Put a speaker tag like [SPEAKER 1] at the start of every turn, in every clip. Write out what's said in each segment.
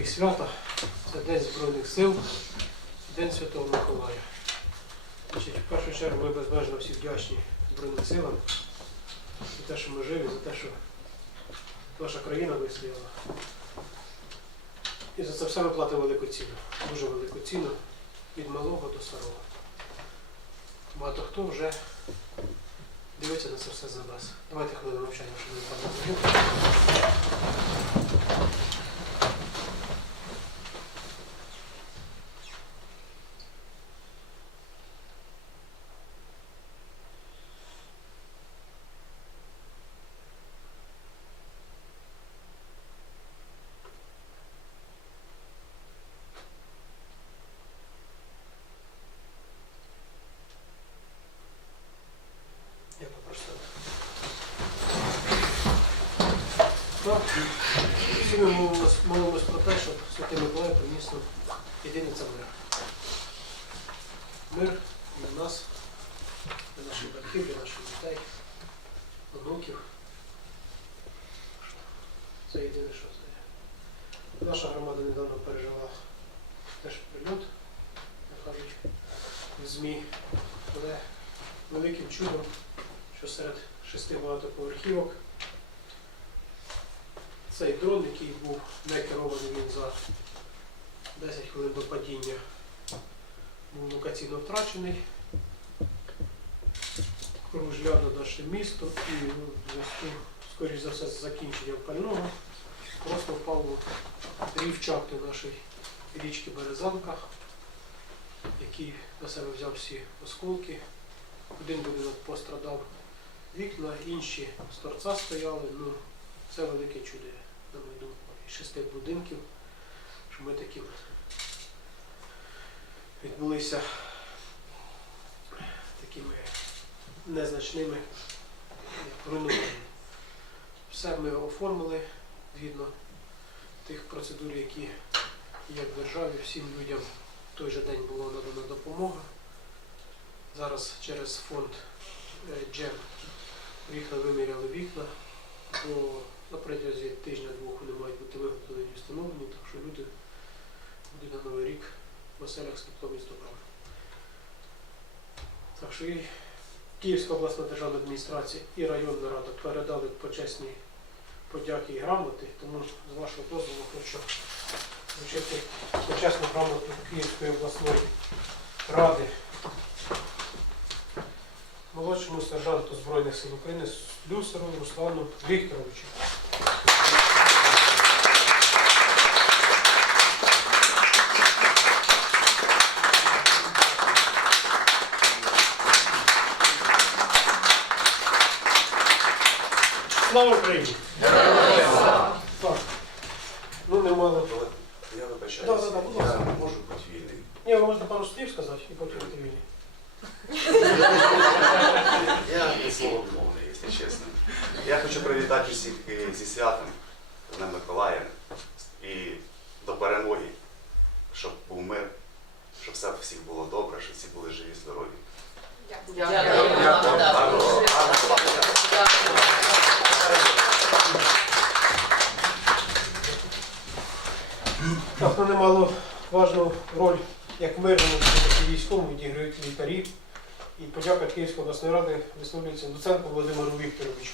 [SPEAKER 1] таких свята. Це День Збройних сил, День Святого Миколая. Значить, в першу чергу ми безмежно всі вдячні Збройним силам за те, що ми живі, за те, що наша країна вистояла. І за це все ми платимо велику ціну. Дуже велику ціну від малого до старого. Багато хто вже дивиться на це все за нас. Давайте хвилину мовчання, щоб не пам'ятати. Я попросив. Так, всі ми молимось, про те, щоб Святий Миколай приніс нам єдине це мир. Мир для нас, для наших батьків, для наших дітей, онуків. Це єдине, що знає. Наша громада недавно пережила теж прильот, як кажуть, в ЗМІ, але великим чудом, що серед шести багатоповерхівок цей дрон, який був не керований він за 10 хвилин до падіння, був локаційно втрачений. Кружляв над нашим містом і в зв'язку, скоріш за все, з закінченням пального просто впав рівчак до нашої річки Березанка, який на себе взяв всі осколки. Один будинок пострадав вікна, інші з торця стояли. Ну, це велике чудо, на мою думку, із шести будинків, що ми таким відбулися такими незначними руйнуваннями. Все ми оформили згідно тих процедур, які є в державі. Всім людям в той же день була надана допомога. Зараз через фонд е, Джем вікна виміряли вікна, на протязі тижня-двох вони мають бути виготовлені і встановлені, так що люди будуть на Новий рік в оселях з теплом і з добром. Так що і Київська обласна державна адміністрація і районна рада передали почесні подяки і грамоти, тому з вашого дозволу хочу вручити почесну грамоту Київської обласної ради молодшому сержанту Збройних сил України Слюсару Руслану Вікторовичу. Слава Україні! Так. Ну, не мало.
[SPEAKER 2] Я вибачаюся,
[SPEAKER 1] Да, да, да, будь ласка.
[SPEAKER 2] я можу бути вільний.
[SPEAKER 1] Ні, ви можете пару слів сказати і потім ти вільні.
[SPEAKER 2] Я не словомовний, якщо чесно. Я хочу привітати усіх е, зі святом, з Днем Миколая і до перемоги, щоб був мир, щоб все всіх було добре, щоб всі були живі, здорові. Гарного- гарного-
[SPEAKER 1] Так, ну немало важну роль як мирному, так і військовому відіграють лікарі. І подяка Київської обласної ради висловлюється Луценку Володимиру Вікторовичу.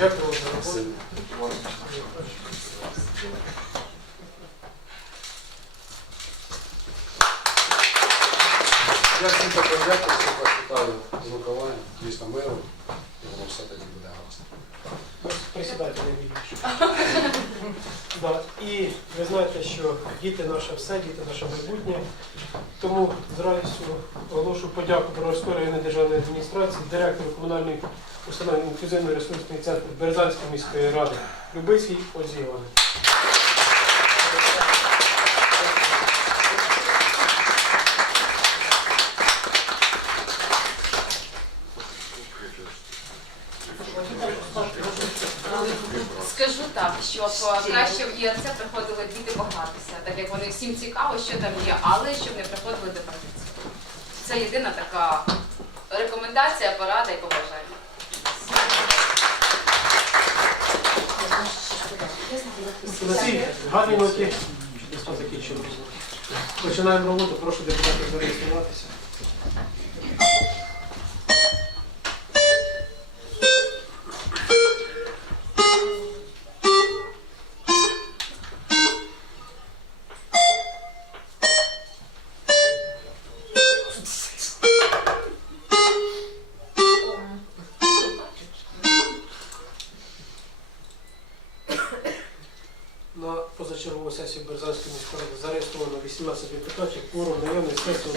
[SPEAKER 1] Дякую за роботу.
[SPEAKER 3] Я всім також дякую, що прочитали з Миколаєм, дійсно миром, і воно все тоді буде гаразд.
[SPEAKER 1] Присідайте не більше. Да. І ви знаєте, що діти наше все, діти наше майбутнє. Тому з радістю оголошу подяку Броварської районної державної адміністрації, директору комунальної установи інклюзивно-ресурсний центр Березанської міської ради Любицькій Ользі Івановні.
[SPEAKER 4] Скажу так, щоб краще в ІРЦ приходили діти погратися, так як вони всім цікаво, що там є, але щоб не приходили до позиції. Це єдина така рекомендація, порада і побажання.
[SPEAKER 1] Цій гарній ноті закінчимо. Починаємо роботу. Прошу депутатів зареєструватися. Позачергову сесію Березанської міської ради зареєстровано 18 депутатів, кворум наявний сесії.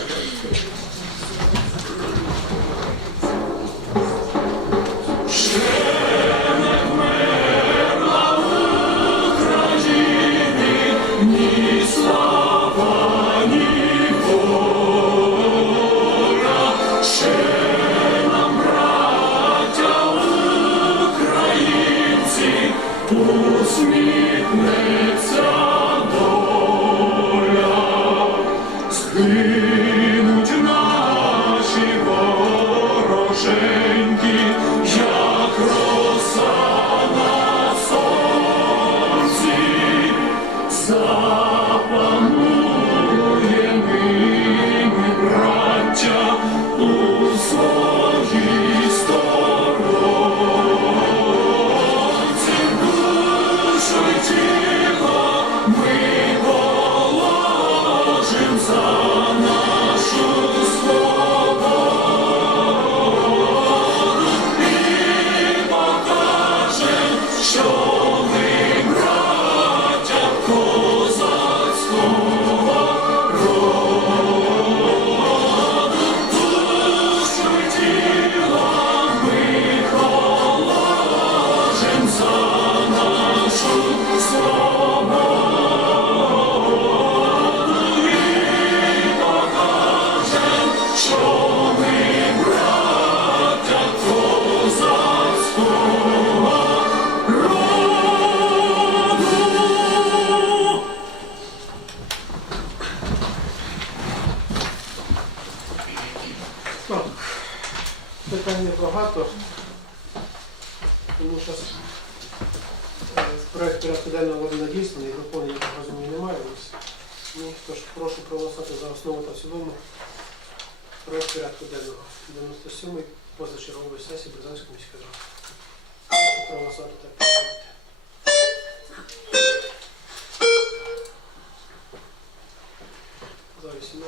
[SPEAKER 5] За
[SPEAKER 1] 18.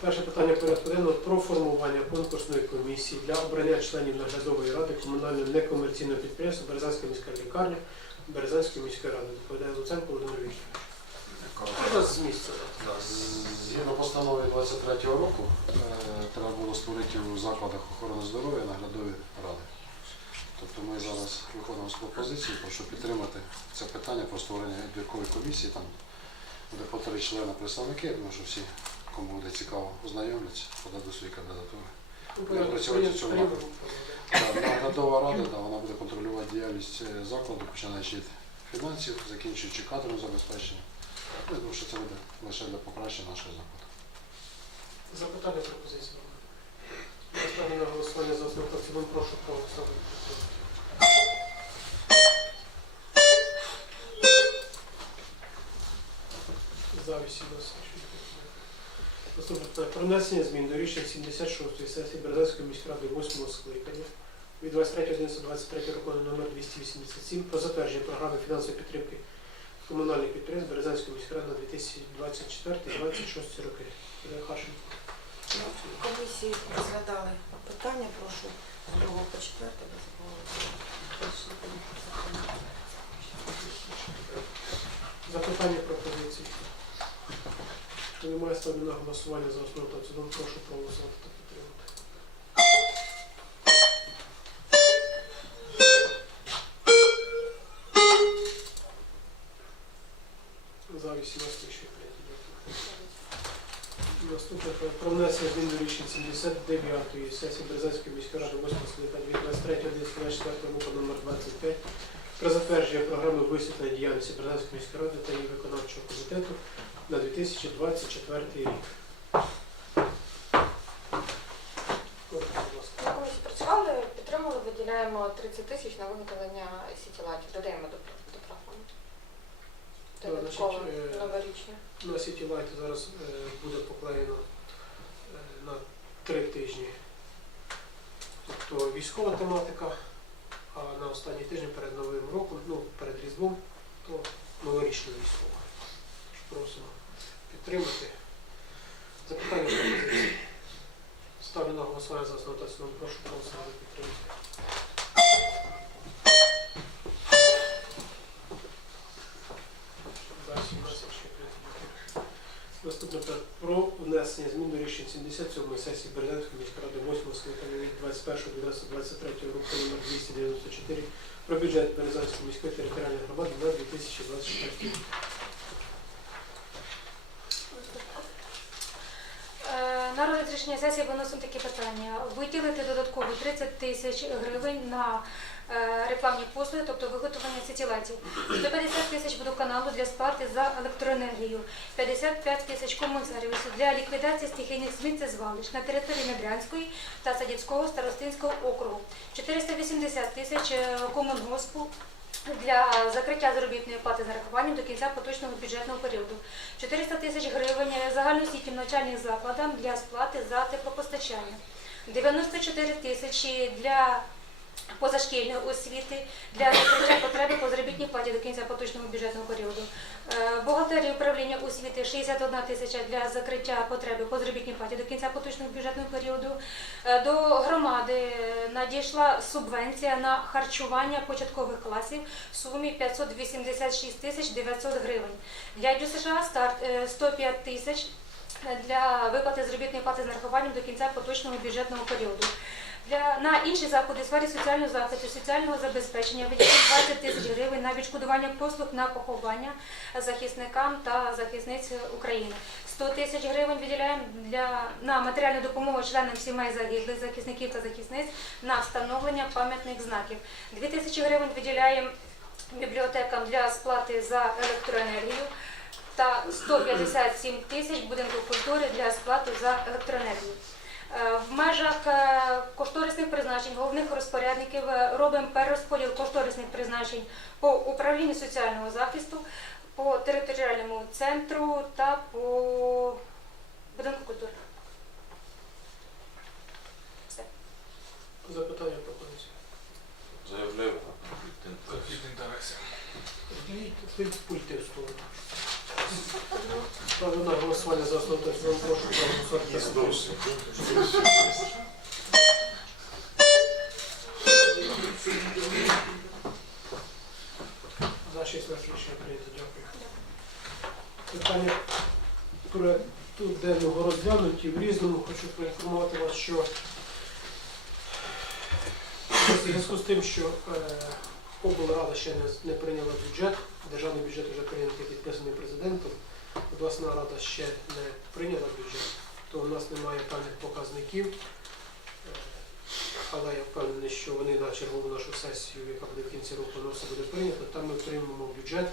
[SPEAKER 1] Перше питання порядку денного про формування конкурсної комісії для обрання членів наглядової ради комунального некомерційного підприємства Березанська міська лікарня Березанської міської ради. Доповідає Луценко Володимир Вікторович. Що з місця?
[SPEAKER 3] Згідно постанови 23-го року е, треба було створити у закладах охорони здоров'я наглядові ради. Тобто ми зараз виходимо з пропозиції, прошу підтримати це питання про створення відбіркової комісії. Там буде по три члени представники, тому що всі, кому буде цікаво, ознайомляться, подадуть свої кандидатури.
[SPEAKER 1] Ну,
[SPEAKER 3] працювати в цьому напрямку. Наглядова рада, да, вона буде контролювати діяльність е, закладу, починаючи від фінансів, закінчуючи кадровим забезпеченням. Ну, Я думаю, що це буде лише для покращення нашого закладу.
[SPEAKER 1] Запитання пропозиції. На голосування за основу прошу проголосувати. За 18. Наступне питання. Про внесення змін до рішення 76-ї сесії Березанської міськради 8 скликання від 23.11.23 року номер 287 про затвердження програми фінансової підтримки комунальних підприємств Березанської міськради на 2024-2026 роки. Олег
[SPEAKER 6] Комісії розглядали питання, прошу з другого по четверте без
[SPEAKER 1] Запитання пропозиції. Немає ставлю на голосування за основу та цілому, прошу проголосувати та підтримати. За 18 ще прийнято. Наступне про- внесення змін до рішень 79-ї сесії Березанської міської ради 8 скликання від 23 року номер 25 про затвердження програми висвітлення діяльності Бердянської міської ради та її виконавчого комітету на 2024 рік.
[SPEAKER 7] Комісії працювали, підтримали, виділяємо 30 тисяч на виготовлення сітілатів, додаємо до, до програми.
[SPEAKER 1] Ну,
[SPEAKER 7] Додатково
[SPEAKER 1] значить, е,
[SPEAKER 7] новорічне.
[SPEAKER 1] На зараз е, буде поклеєно е, на три тижні. Тобто військова тематика, а на останній тиждень перед Новим роком, ну перед Різдвом, то Просимо підтримати. Запитання пропозиції. Ставлю на голосування за основу та цілому. Прошу голосувати підтримати. За 17 ще прийнято. Наступне про внесення змін до рішень 77 сесії Березанської міської ради 8 скликання від 21.12.23 року номер 294 про бюджет Березанської міської територіальної громади на 2024 рік.
[SPEAKER 8] Е, На розгляд рішення сесії виносимо такі питання. Виділити додатково 30 тисяч гривень на е, рекламні послуги, тобто виготовлення сітілетів. 150 тисяч водоканалу для сплати за електроенергію, 55 тисяч комунсервісу для ліквідації стихійних сміттєзвалищ на території Недрянської та Садівського старостинського округу, 480 тисяч е, комунгоспу для закриття заробітної плати з нарахуванням до кінця поточного бюджетного періоду. 400 тисяч гривень загальноосвітнім навчальним закладам для сплати за теплопостачання. 94 тисячі для позашкільної освіти для закриття потреби по заробітній платі до кінця поточного бюджетного періоду. Е, Бухгалтерія управління освіти 61 тисяча для закриття потреби по заробітній платі до кінця поточного бюджетного періоду. Е, До громади надійшла субвенція на харчування початкових класів в сумі 586 тисяч 900 гривень. Для ДЮСШ старт е, 105 тисяч для виплати заробітної плати з нарахуванням до кінця поточного бюджетного періоду. Для, на інші заходи в сфері соціального захисту, соціального забезпечення виділяємо 20 тисяч гривень на відшкодування послуг на поховання захисникам та захисниць України. 100 тисяч гривень виділяємо для, на матеріальну допомогу членам сімей загиблих захисників та захисниць на встановлення пам'ятних знаків. 2 тисячі гривень виділяємо бібліотекам для сплати за електроенергію та 157 тисяч будинку культури для сплати за електроенергію. Е, В межах е, кошторисних призначень головних розпорядників е, робимо перерозподіл кошторисних призначень по управлінню соціального захисту, по територіальному центру та по будинку культури. Все.
[SPEAKER 1] Запитання пропозиції.
[SPEAKER 9] Заявляю.
[SPEAKER 1] Дивіть пульти в сторону. Ставлю на голосування за основу та цілому. Прошу проголосувати. та. За 16 рішення прийнято. Дякую. Питання проекту денного розглянуті. В різному хочу проінформувати вас, що у зв'язку з тим, що е, облрада ще не прийняла бюджет, державний бюджет вже прийнятий підписаний президентом, обласна рада ще не прийняла бюджет, то в нас немає певних показників. Е, Але я впевнений, що вони на чергову нашу сесію, яка буде в кінці року, воно все буде прийнято. Там ми приймемо бюджет,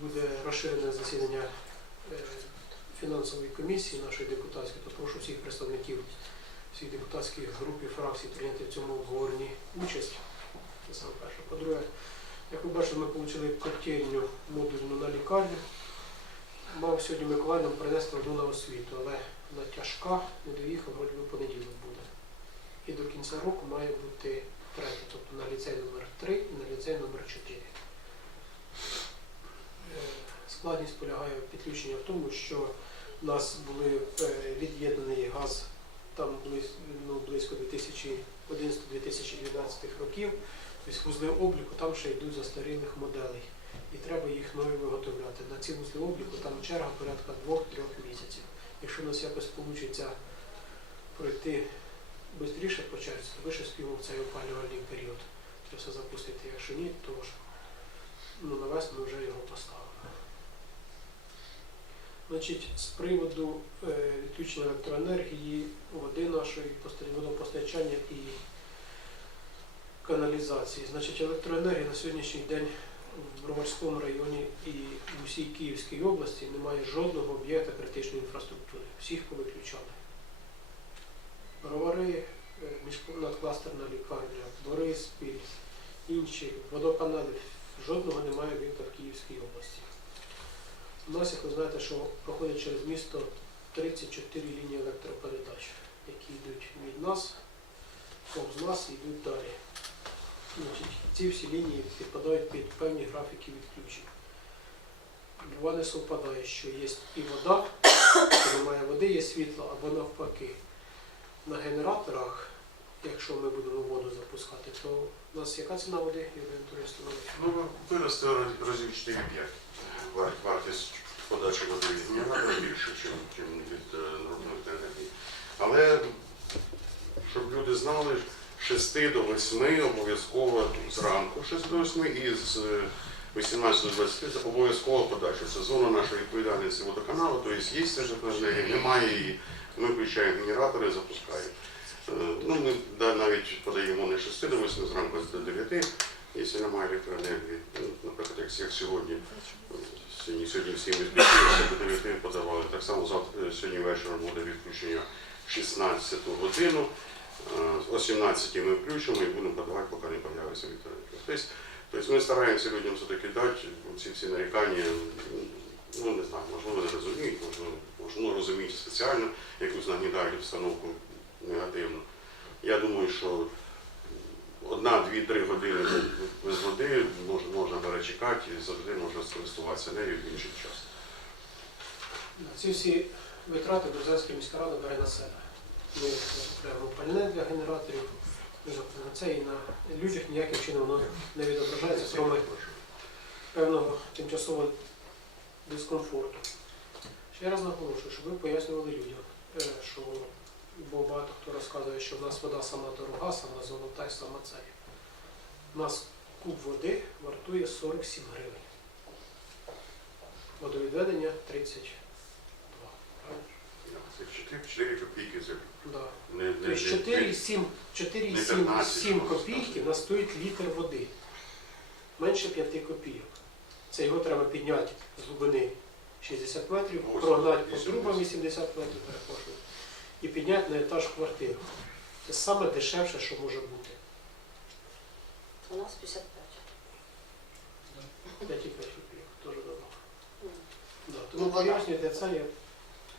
[SPEAKER 1] буде розширене засідання е, фінансової комісії нашої депутатської, то прошу всіх представників всіх депутатських груп і фракцій прийняти в цьому обговоренні участь. Це саме перше. По-друге, як ви бачите, ми отримали котельню модульну на лікарню. Мав сьогодні Миколай принести одну на освіту, але вона тяжка, не доїхав, вроді би понеділок буде. І до кінця року має бути третя, тобто на ліцей номер 3 і на ліцей номер 4. Е, Складність полягає в підключенні в тому, що в нас були е, від'єднаний газ там ну, близько 2011-2012 років. Тобто вузли обліку там ще йдуть застарілих моделей. І треба їх нові виготовляти. На ці вузли обліку там черга порядка 2-3 місяців. Якщо у нас якось вийде пройти швидше по черзі, то ви ще співав цей опалювальний період. Треба все запустити. Якщо ні, то ж ну, на весну ми вже його поставимо. Значить, з приводу е, відключення електроенергії, води нашої, поста- водопостачання і каналізації. Значить, електроенергія на сьогоднішній день в Броварському районі і в усій Київській області немає жодного об'єкта критичної інфраструктури. Всіх повиключали. Бровари, е, надкластерна лікарня, Бориспіль, інші водоканали. Жодного немає об'єкта в Київській області. У нас, як ви знаєте, що проходить через місто 34 лінії електропередач, які йдуть від нас, повз нас і йдуть далі. Значить, ці всі лінії підпадають під певні графіки відключень. Бува не совпадає, що є і вода, що немає води, є світло, або навпаки. На генераторах, якщо ми будемо воду запускати, то у нас яка ціна води, Юрій становить?
[SPEAKER 9] Ну, виросте раз- разів 4-5. Вартість подачі води від генератора більше, ніж від е, народної енергії. Але щоб люди знали, з 6 до 8 обов'язково зранку 6 до 8 і з е, 18 до 20 це обов'язково подача. Це зона нашої відповідальності водоканалу, тобто є стежок енергії, немає її, ми включаємо генератори запускаємо. Е, Ну, ми навіть подаємо не 6 до 8 зранку, а з 9, якщо немає електроенергії. Ну, Наприклад, як, сьогодні. Сьогодні, сьогодні всі ми відключилися до 9 подавали. Так само завтра, сьогодні вечором буде відключення в 16 годину. О 17 ми включимо і будемо подавати, поки не з'явиться електроенергія. Тобто, тобто ми стараємося людям все-таки дати ці всі нарікання, ну не знаю, можливо, не розуміють, можливо, можливо розуміють спеціально, якусь нагнідають обстановку негативно. Я думаю, що одна, дві, три години без води можна, можна перечекати і завжди можна скористуватися нею в інший час.
[SPEAKER 1] Ці всі витрати Березанська міська рада бере на себе. Ми окремо пальне для генераторів, ми це і на людях ніяким чином воно не відображається, крім певного тимчасового дискомфорту. Ще раз наголошую, щоб ви пояснювали людям, е, що бо багато хто розказує, що в нас вода сама дорога, сама золота і сама це. У нас куб води вартує 47 гривень. Водовідведення 32. Правильно?
[SPEAKER 9] Це 4, 4 копійки це
[SPEAKER 1] Да.
[SPEAKER 9] не, не,
[SPEAKER 1] Тобто 4,7 4,7
[SPEAKER 9] 15,
[SPEAKER 1] 7 копійки на стоїть літр води. Менше 5 копійок. Це його треба підняти з глибини 60 метрів,
[SPEAKER 9] Ось,
[SPEAKER 1] прогнати по
[SPEAKER 9] 80.
[SPEAKER 1] трубам 80 метрів, перепрошую, і підняти на етаж квартиру. Це саме дешевше, що може бути.
[SPEAKER 6] У нас 55.
[SPEAKER 1] 5,5 копійок, дуже добре. Да, тому
[SPEAKER 6] Ну,
[SPEAKER 1] пояснюйте це. Я...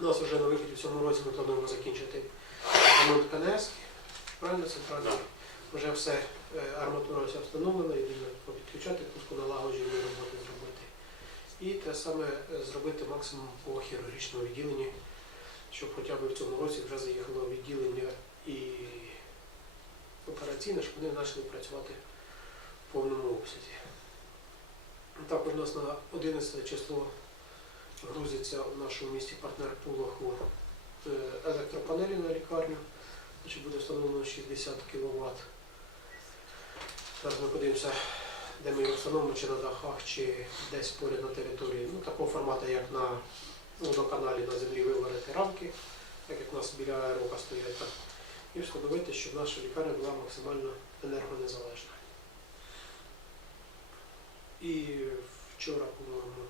[SPEAKER 1] У нас вже на виході в цьому році ми плануємо закінчити ремонт КНС. Правильно, центральний.
[SPEAKER 9] Так.
[SPEAKER 1] Вже все, е, арматура вся встановлена, єдине підключати, пуску налагоджені роботи зробити. І те саме е, зробити максимум по хірургічному відділенні, щоб хоча б в цьому році вже заїхало відділення і операційне, щоб вони почали працювати в повному обсязі. Також у нас на 11 число грузиться в нашому місті партнер Пулаху е, електропанелі на лікарню. Значить, буде встановлено 60 кВт. Зараз ми подивимося, де ми його встановимо, чи на дахах, чи десь поряд на території. Ну, такого формату, як на водоканалі на землі виварити рамки, так як у нас біля аерока стоять, так, і встановити, щоб наша лікарня була максимально енергонезалежна. І вчора, по-моєму,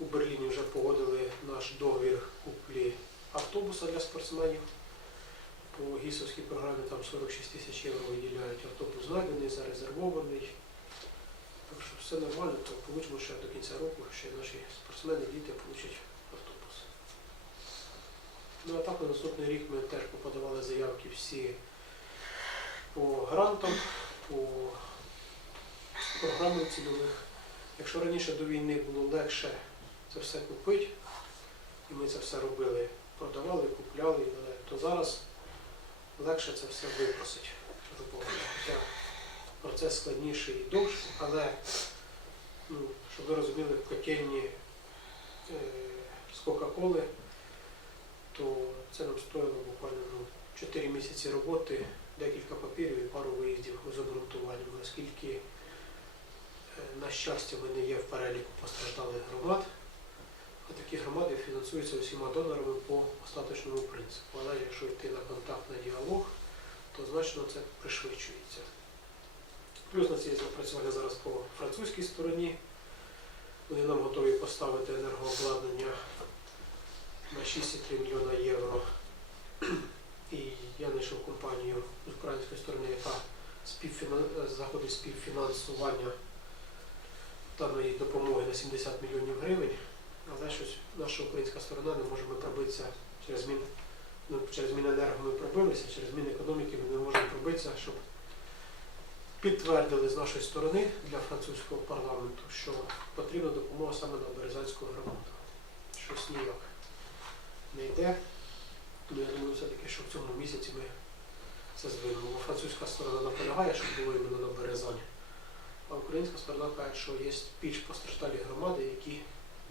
[SPEAKER 1] у Берліні вже погодили наш договір куплі автобуса для спортсменів. По гісовській програмі там 46 тисяч євро виділяють. Автобус знайдений, зарезервований. Так що все нормально, то получимо ще до кінця року, ще наші спортсмени, діти получать автобус. Ну а так на наступний рік ми теж поподавали заявки всі по грантам, по програмам цільових. Якщо раніше до війни було легше це все купити, і ми це все робили, продавали, купляли, то зараз легше це все випросити. Хоча процес складніший і довший, але ну, щоб ви розуміли, в котельні е, з Кока-Коли, то це нам стоїло буквально ну, 4 місяці роботи, декілька папірів і пару виїздів з обґрунтуванням, оскільки е, на щастя, ми не є в переліку постраждалих громад, такі громади фінансуються усіма донорами по остаточному принципу. Але якщо йти на контакт на діалог, то значно це пришвидшується. Плюс у нас є напрацювання зараз по французькій стороні. Вони нам готові поставити енергообладнання на 6,3 мільйона євро. І я знайшов компанію з української сторони, яка заходить співфінансування даної допомоги на 70 мільйонів гривень. Але щось наша українська сторона не може пробитися через змін, ну, через Міненерго ми пробилися, через змін економіки ми не можемо пробитися, щоб підтвердили з нашої сторони для французького парламенту, що потрібна допомога саме на Березанську громаду. Щось ніяк не йде. Ну, я думаю, все-таки, що в цьому місяці ми це звинимо. Бо Французька сторона наполягає, щоб було іменно на Березані. А українська сторона каже, що є більш постраждалі громади, які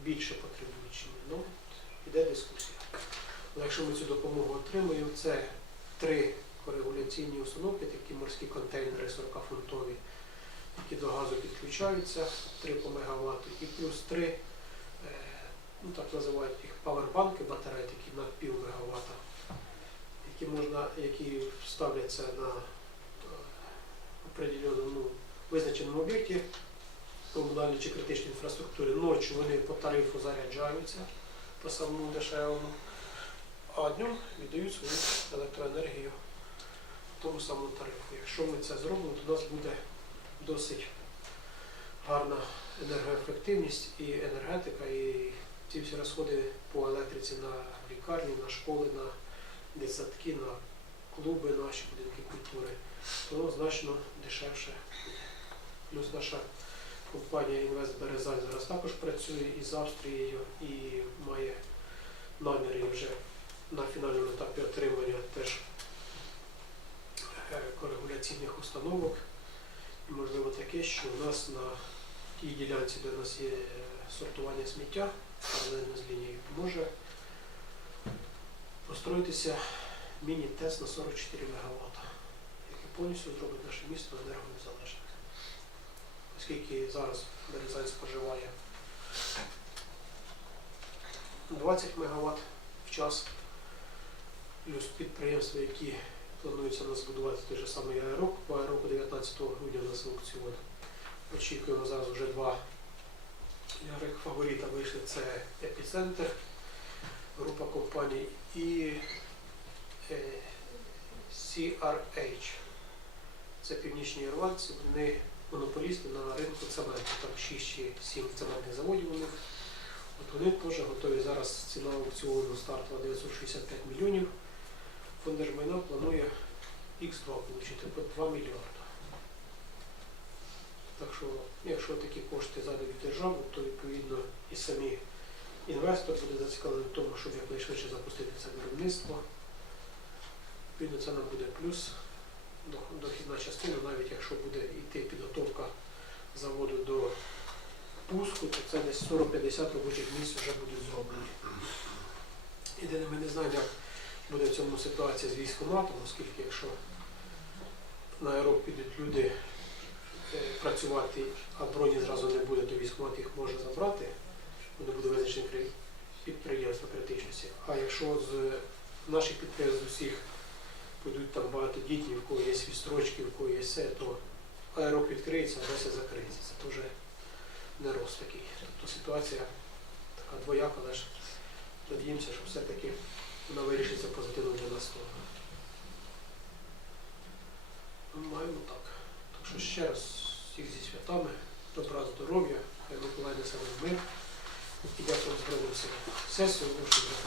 [SPEAKER 1] більше ми. Ну, іде дискусія. Але якщо ми цю допомогу отримуємо, це три корегуляційні установки, такі морські контейнери 40-фунтові, які до газу підключаються, 3 по мегаватту, і плюс 3, е, ну так називають їх павербанки, батареї, такі на пів мегаватта, які можна, які ставляться на е, определеному ну, визначеному об'єкті комунальної чи критичної інфраструктури. Ночі вони по тарифу заряджаються по самому дешевому, а днем віддають свою електроенергію тому самому тарифу. Якщо ми це зробимо, то у нас буде досить гарна енергоефективність і енергетика, і ці всі розходи по електриці на лікарні, на школи, на дитсадки, на клуби, наші будинки культури, то значно дешевше. Плюс наша компанія Інвест Березань зараз також працює із Австрією і має наміри вже на фінальному етапі отримання теж е, корегуляційних установок. І можливо таке, що у нас на тій ділянці, де у нас є е, сортування сміття, паралельно з лінією, може построїтися міні-ТЕС на 44 МВт, який повністю зробить наше місто енергонезалежним. Оскільки зараз Березань споживає 20 МВт в час, плюс підприємства, які планується у нас збудувати той же самий аерок, по аероку 19 грудня у нас аукціон. Очікуємо зараз вже два фаворита вийшли. Це епіцентр, група компаній і е, CRH. Це північні ірландці, вони монополісти на ринку цементу. Там 6 чи 7 цементних заводів у них. От вони теж готові зараз ціна аукціону стартова 965 мільйонів. Фонд держмайна планує Х2 отримати по 2 мільярди. Так що, якщо такі кошти зайдуть в державу, то відповідно і самі інвестор буде зацікавлений в тому, щоб якнайшвидше запустити це виробництво. Відповідно, це нам буде плюс дохідна частина, навіть якщо буде йти підготовка заводу до пуску, то це десь 40-50 робочих місць вже будуть зроблені. Єдине, ми не знаємо, як буде в цьому ситуація з військоматом, оскільки якщо на аероб підуть люди е, працювати, а броні зразу не буде, то військомат їх може забрати, буде буде визначений кри- підприємство критичності. А якщо з наших підприємств усіх пойдуть там багатодітні, в кого є відстрочки, в кого є все, то аероб відкриється, а Одеса закриється. Це теж не роз такий. Тобто ситуація така двояка, але ж надіємося, що все-таки вона вирішиться позитивно для нас. Ну, Маємо так. Так що ще раз всіх зі святами, добра, здоров'я, хай Миколай несе нам мир. І дякую Збройним силам. Сесію оголошую